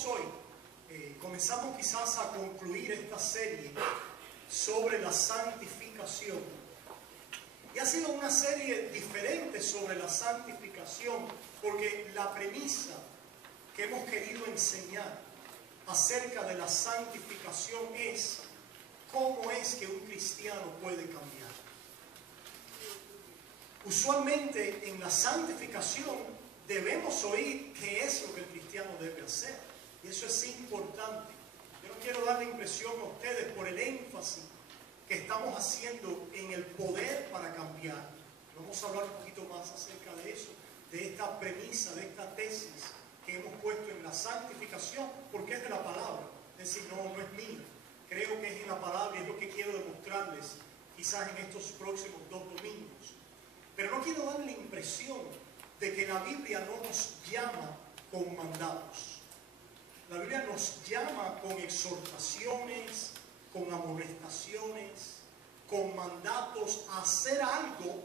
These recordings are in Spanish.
estamos hoy, comenzamos quizás a concluir esta serie sobre la santificación. Y ha sido una serie diferente sobre la santificación, porque la premisa que hemos querido enseñar acerca de la santificación es cómo es que un cristiano puede cambiar. Usualmente en la santificación debemos oír qué es lo que el cristiano debe hacer. Y eso es importante. Yo no quiero dar la impresión a ustedes por el énfasis que estamos haciendo en el poder para cambiar. Vamos a hablar un poquito más acerca de eso, de esta premisa, de esta tesis que hemos puesto en la santificación, porque es de la palabra. Es decir, no es mía. Creo que es en la palabra y es lo que quiero demostrarles quizás en estos próximos 2 domingos. Pero no quiero dar la impresión de que la Biblia no nos llama con mandatos. La Biblia nos llama con exhortaciones, con amonestaciones, con mandatos a hacer algo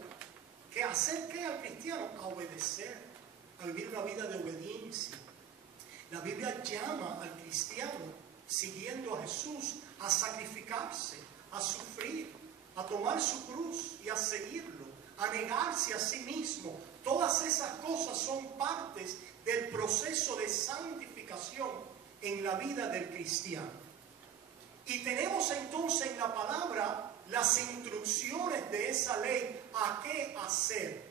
que acerque al cristiano a obedecer, a vivir una vida de obediencia. La Biblia llama al cristiano, siguiendo a Jesús, a sacrificarse, a sufrir, a tomar su cruz y a seguirlo, a negarse a sí mismo. Todas esas cosas son partes del proceso de santificación en la vida del cristiano. Y tenemos entonces en la palabra las instrucciones de esa ley a qué hacer.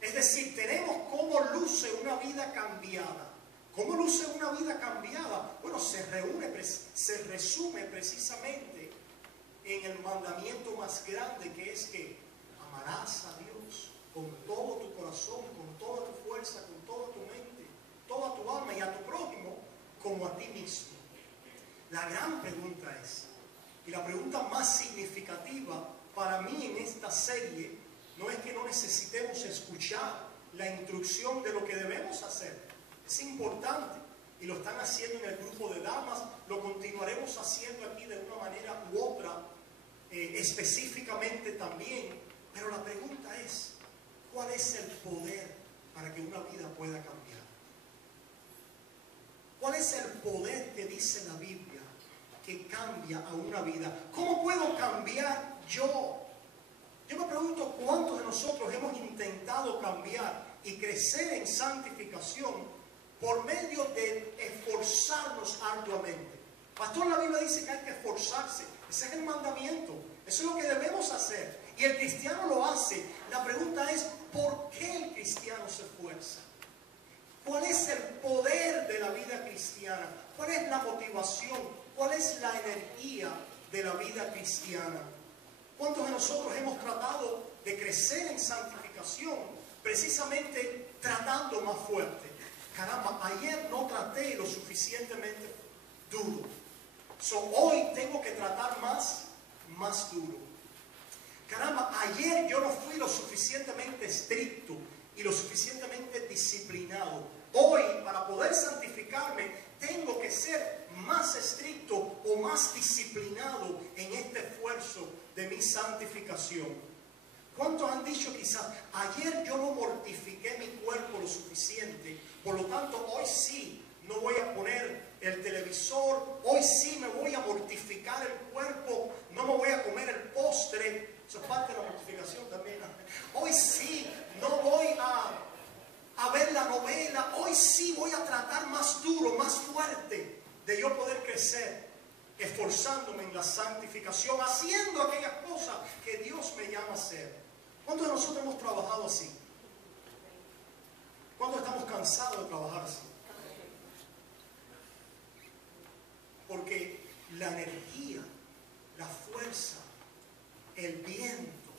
Es decir, tenemos cómo luce una vida cambiada. ¿Cómo luce una vida cambiada? Bueno, se resume precisamente en el mandamiento más grande, que es que amarás a Dios con todo tu corazón, con toda tu fuerza, con toda tu mente, toda tu alma, y a tu prójimo como a ti mismo. La gran pregunta es, y la pregunta más significativa para mí en esta serie, no es que no necesitemos escuchar la instrucción de lo que debemos hacer. Es importante, y lo están haciendo en el grupo de damas, lo continuaremos haciendo aquí de una manera u otra, específicamente también. Pero la pregunta es, ¿cuál es el poder para que una vida pueda cambiar? ¿Cuál es el poder que dice la Biblia que cambia a una vida? ¿Cómo puedo cambiar yo? Yo me pregunto, ¿cuántos de nosotros hemos intentado cambiar y crecer en santificación por medio de esforzarnos arduamente? Pastor, la Biblia dice que hay que esforzarse. Ese es el mandamiento. Eso es lo que debemos hacer. Y el cristiano lo hace. La pregunta es, ¿por qué el cristiano se esfuerza? ¿Cuál es el poder de la vida cristiana? ¿Cuál es la motivación? ¿Cuál es la energía de la vida cristiana? ¿Cuántos de nosotros hemos tratado de crecer en santificación precisamente tratando más fuerte? Caramba, ayer no traté lo suficientemente duro. Hoy tengo que tratar más duro. Caramba, ayer yo no fui lo suficientemente estricto y lo suficientemente disciplinado. Hoy, para poder santificarme, tengo que ser más estricto o más disciplinado en este esfuerzo de mi santificación. ¿Cuántos han dicho quizás, ayer yo no mortifiqué mi cuerpo lo suficiente, por lo tanto hoy sí no voy a poner el televisor, hoy sí me voy a mortificar el cuerpo, no me voy a comer el postre? Eso es parte de la mortificación también. Hoy sí no voy a ver la novela, hoy sí voy a tratar más duro, más fuerte, de yo poder crecer, esforzándome en la santificación, haciendo aquellas cosas que Dios me llama a hacer. ¿Cuántos de nosotros hemos trabajado así? ¿Cuántos estamos cansados de trabajar así? Porque la energía, la fuerza, el viento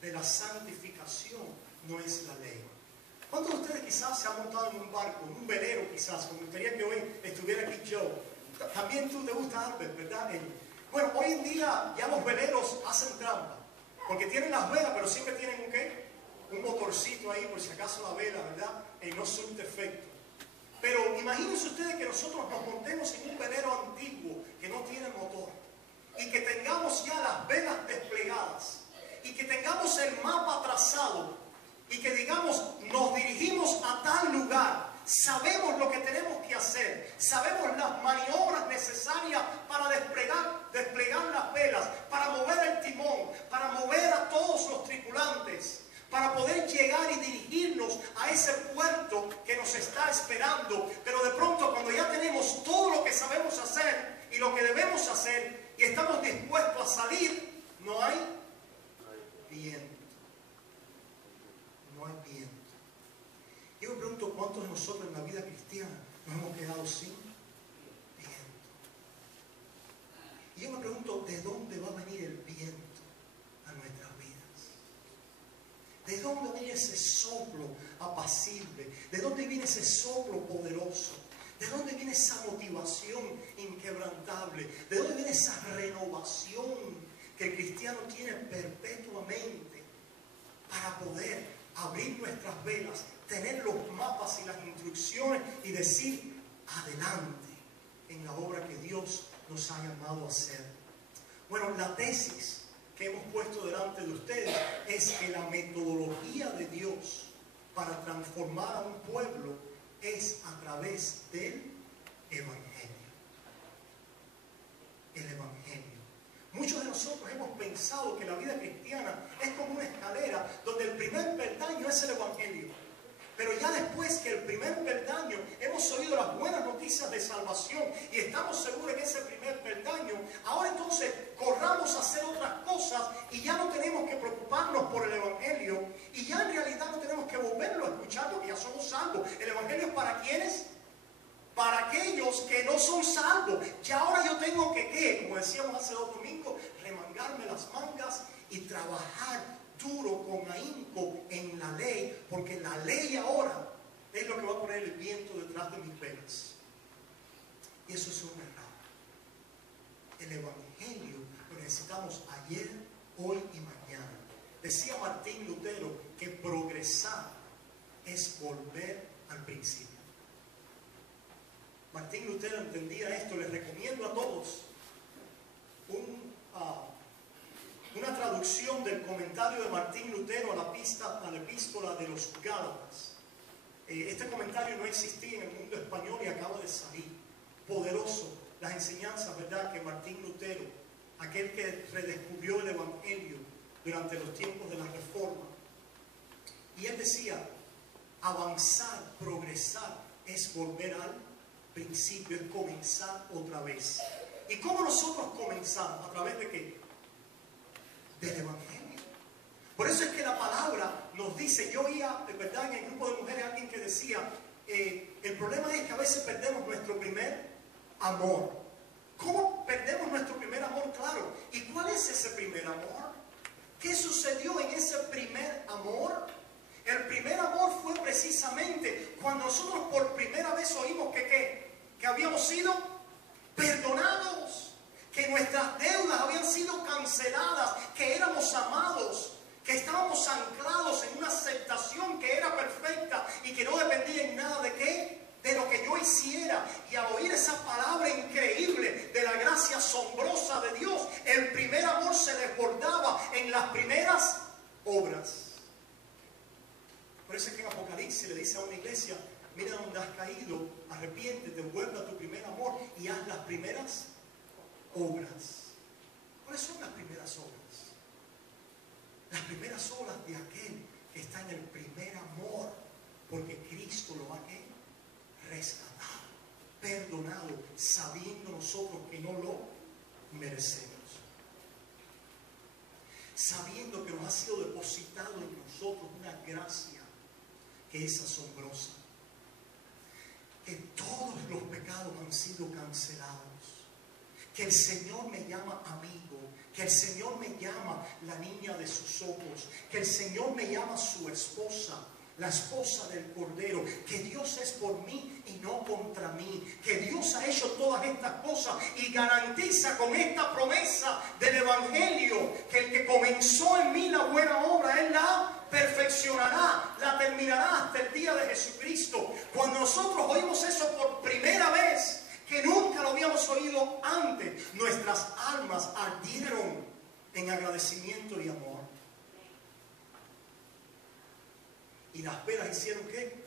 de la santificación no es la ley. ¿Cuántos de ustedes quizás se han montado en un barco, en un velero quizás? Me gustaría que hoy estuviera aquí Joe. También tú te gusta Albert, ¿verdad? Bueno, hoy en día ya los veleros hacen trampa, porque tienen las velas, pero siempre tienen un ¿qué? Un motorcito ahí por si acaso la vela, ¿verdad? No surte efecto. Pero imagínense ustedes que nosotros nos montemos en un velero antiguo que no tiene motor y que tengamos ya las velas desplegadas y que tengamos el mapa trazado y que digamos nos dirigimos a tal lugar, sabemos lo que tenemos que hacer, sabemos las maniobras necesarias para desplegar las velas, para mover el timón, para mover a todos los tripulantes, para poder llegar y dirigirnos a ese puerto que nos está esperando. Pero de pronto, cuando ya tenemos todo lo que sabemos hacer y lo que debemos hacer y estamos dispuestos a salir, no hay viento. No hay viento. Yo me pregunto cuántos de nosotros en la vida cristiana nos hemos quedado sin viento. Y yo me pregunto, ¿de dónde va a venir el viento a nuestras vidas? ¿De dónde viene ese soplo apacible? ¿De dónde viene ese soplo poderoso? ¿De dónde viene esa motivación inquebrantable? ¿De dónde viene esa renovación que el cristiano tiene perpetuamente para poder abrir nuestras velas, tener los mapas y las instrucciones y decir adelante en la obra que Dios nos ha llamado a hacer? Bueno, la tesis que hemos puesto delante de ustedes es que la metodología de Dios para transformar a un pueblo es a través del Evangelio. El Evangelio. Muchos de nosotros hemos pensado que la vida cristiana es como una escalera donde el primer peldaño es el Evangelio. Pero ya después que el primer peldaño hemos oído las buenas noticias de salvación y estamos seguros en ese primer peldaño, ahora entonces corramos a hacer otras cosas y ya no tenemos que preocuparnos por el Evangelio y ya en realidad no tenemos que volverlo a escuchar porque ya somos salvos. ¿El Evangelio es para quiénes? Para aquellos que no son salvos. Ya ahora yo tengo que, ¿qué? Como decíamos hace 2 domingos, remangarme las mangas y trabajar duro con ahínco en la ley, porque la ley ahora es lo que va a poner el viento detrás de mis velas. Y eso es un error. El Evangelio lo necesitamos ayer, hoy y mañana. Decía Martín Lutero que progresar es volver al principio. Martín Lutero entendía esto. Les recomiendo a todos una traducción del comentario de Martín Lutero a la epístola de los Gálatas. Este comentario no existía en el mundo español y acaba de salir. Poderoso las enseñanzas, ¿verdad?, que Martín Lutero, aquel que redescubrió el Evangelio durante los tiempos de la Reforma. Y él decía, avanzar, progresar, es volver al principio, es comenzar otra vez. ¿Y cómo nosotros comenzamos? ¿A través de qué? Del Evangelio. Por eso es que la palabra nos dice, yo oía, ¿verdad?, en el grupo de mujeres alguien que decía, el problema es que a veces perdemos nuestro primer amor. ¿Cómo perdemos nuestro primer amor? Claro. ¿Y cuál es ese primer amor? ¿Qué sucedió en ese primer amor? El primer amor fue precisamente cuando nosotros por primera vez oímos que habíamos sido perdonados, que nuestras deudas habían sido canceladas, que éramos amados, que estábamos anclados en una aceptación que era perfecta y que no dependía en nada de qué, de lo que yo hiciera. Y al oír esa palabra increíble de la gracia asombrosa de Dios, el primer amor se desbordaba en las primeras obras. Por eso es que en Apocalipsis le dice a una iglesia, mira donde has caído, arrepiéntete, vuelve a tu primer amor y haz las primeras obras. ¿Cuáles son las primeras obras? Las primeras obras de aquel que está en el primer amor, porque Cristo lo ha rescatado, perdonado, sabiendo nosotros que no lo merecemos. Sabiendo que nos ha sido depositado en nosotros una gracia que es asombrosa. Que todos los pecados han sido cancelados. Que el Señor me llama amigo. Que el Señor me llama la niña de sus ojos. Que el Señor me llama su esposa, la esposa del Cordero. Que Dios es por mí y no contra mí. Que Dios ha hecho todas estas cosas y garantiza con esta promesa del Evangelio que el que comenzó en mí la buena obra, Él la perfeccionará, la terminará hasta el día de Jesucristo. Cuando nosotros oímos eso por primera vez, que nunca lo habíamos oído antes, nuestras almas ardieron en agradecimiento y amor. Y las velas hicieron ¿qué?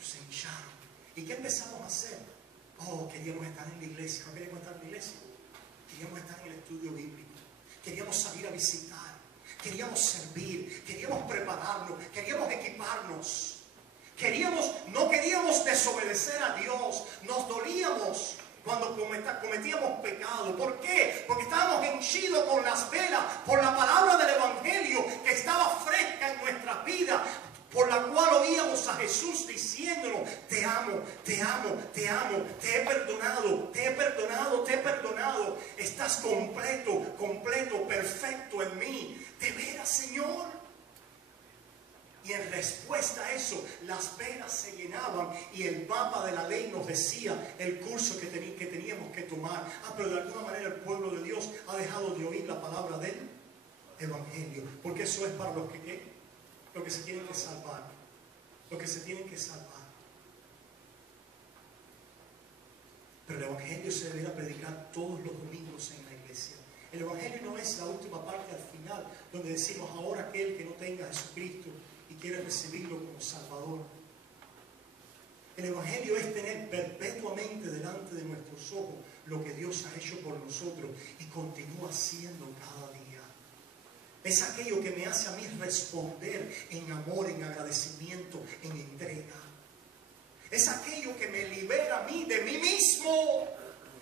Se hincharon. ¿Y qué empezamos a hacer? Oh, queríamos estar en la iglesia. No queríamos estar en la iglesia. Queríamos estar en el estudio bíblico. Queríamos salir a visitar. Queríamos servir. Queríamos prepararnos. Queríamos equiparnos. No queríamos desobedecer a Dios. Nos dolíamos cuando cometíamos pecado. ¿Por qué? Porque estábamos henchidos con las velas por la palabra del Evangelio que estaba fresca en nuestras vidas, por la cual oíamos a Jesús diciéndonos: te amo, te amo, te amo, te he perdonado, te he perdonado, te he perdonado. Estás completo, completo, perfecto en mí. ¿De veras, Señor? Y en respuesta a eso, las velas se llenaban y el Papa de la ley nos decía el curso que teníamos que tomar. Pero de alguna manera el pueblo de Dios ha dejado de oír la palabra del Evangelio. Porque eso es para los que se tienen que salvar. Los que se tienen que salvar. Pero el Evangelio se debería predicar todos los domingos en la iglesia. El Evangelio no es la última parte al final, donde decimos: ahora aquel que no tenga a Jesucristo y quiere recibirlo como Salvador. El Evangelio es tener perpetuamente delante de nuestros ojos lo que Dios ha hecho por nosotros y continúa haciendo cada día. Es aquello que me hace a mí responder en amor, en agradecimiento, en entrega. Es aquello que me libera a mí de mí mismo.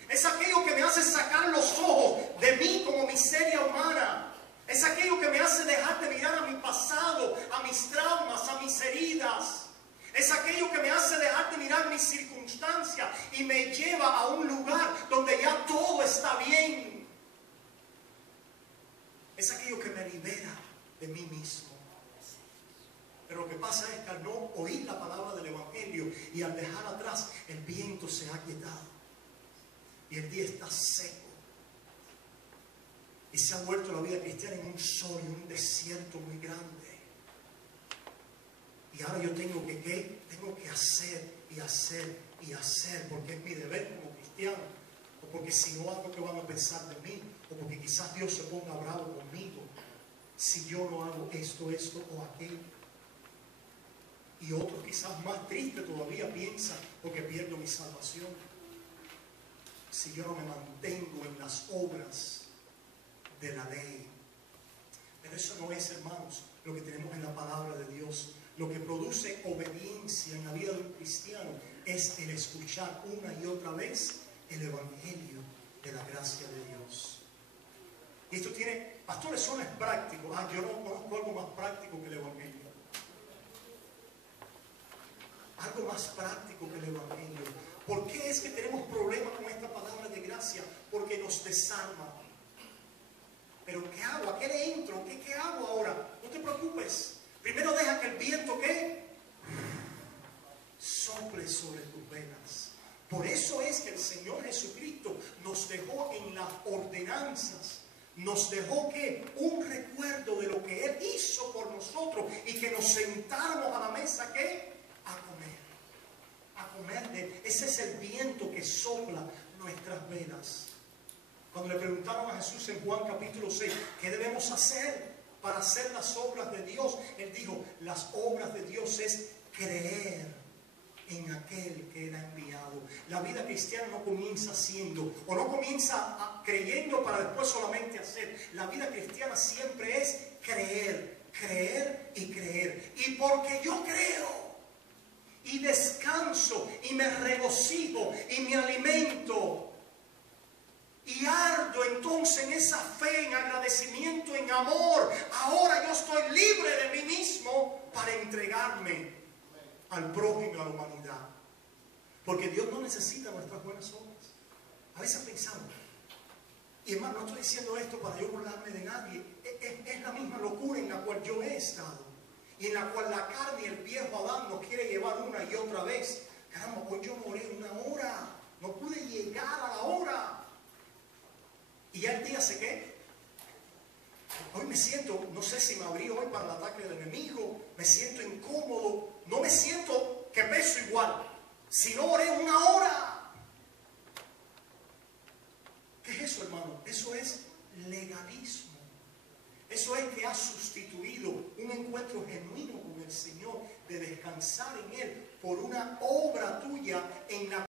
Es aquello que me hace sacar los ojos de mí como miseria humana. Es aquello que me hace dejar de mirar a mi pasado, a mis traumas, a mis heridas. Es aquello que me hace dejar de mirar mis circunstancias y me lleva a un lugar donde ya todo está bien. Es aquello que me libera de mí mismo. Pero lo que pasa es que al no oír la palabra del Evangelio y al dejar atrás, el viento se ha quietado y el día está seco. Y se ha vuelto la vida cristiana en un sol, en un desierto muy grande. Y ahora yo tengo que hacer y hacer y hacer, porque es mi deber como cristiano. O porque si no hago, ¿qué van a pensar de mí? O porque quizás Dios se ponga bravo conmigo si yo no hago esto o aquello. Y otros quizás más tristes todavía piensan: porque pierdo mi salvación si yo no me mantengo en las obras de la ley. Pero eso no es, hermanos, lo que tenemos en la palabra de Dios. Lo que produce obediencia en la vida de un cristiano es el escuchar una y otra vez el Evangelio de la gracia de Dios. Y esto tiene, pastor, eso no es práctico. Yo no conozco algo más práctico que el Evangelio. Algo más práctico que el Evangelio. ¿Por qué es que tenemos problemas con esta palabra de gracia? Porque nos desarma. ¿Pero qué hago? ¿A qué le entro? ¿Qué hago ahora? No te preocupes. Primero deja que el viento, ¿qué? Sople sobre tus velas. Por eso es que el Señor Jesucristo nos dejó en las ordenanzas. Nos dejó, ¿qué? Un recuerdo de lo que Él hizo por nosotros. Y que nos sentáramos a la mesa, ¿qué? A comer. Ese es el viento que sopla nuestras velas. Cuando le preguntaron a Jesús en Juan capítulo 6, ¿qué debemos hacer para hacer las obras de Dios? Él dijo: las obras de Dios es creer en aquel que Él ha enviado. La vida cristiana no comienza haciendo, o no comienza creyendo para después solamente hacer. La vida cristiana siempre es creer, creer y creer. Y porque yo creo y descanso y me regocijo y me alimento y ardo entonces en esa fe, en agradecimiento, en amor, ahora yo estoy libre de mí mismo para entregarme al prójimo y a la humanidad. Porque Dios no necesita nuestras buenas obras. A veces pensamos, y hermano, no estoy diciendo esto para yo burlarme de nadie, es la misma locura en la cual yo he estado y en la cual la carne y el viejo Adán nos quiere llevar una y otra vez. Caramba, hoy yo oré 1 hora, no pude llegar a la hora. Y ya el día se qué. Hoy me siento, no sé si me abrí hoy para el ataque del enemigo, me siento incómodo, no me siento que peso igual. Si no oré 1 hora. ¿Qué es eso, hermano? Eso es legalismo. Eso es que ha sustituido un encuentro genuino con el Señor, de descansar en Él por una obra tuya en la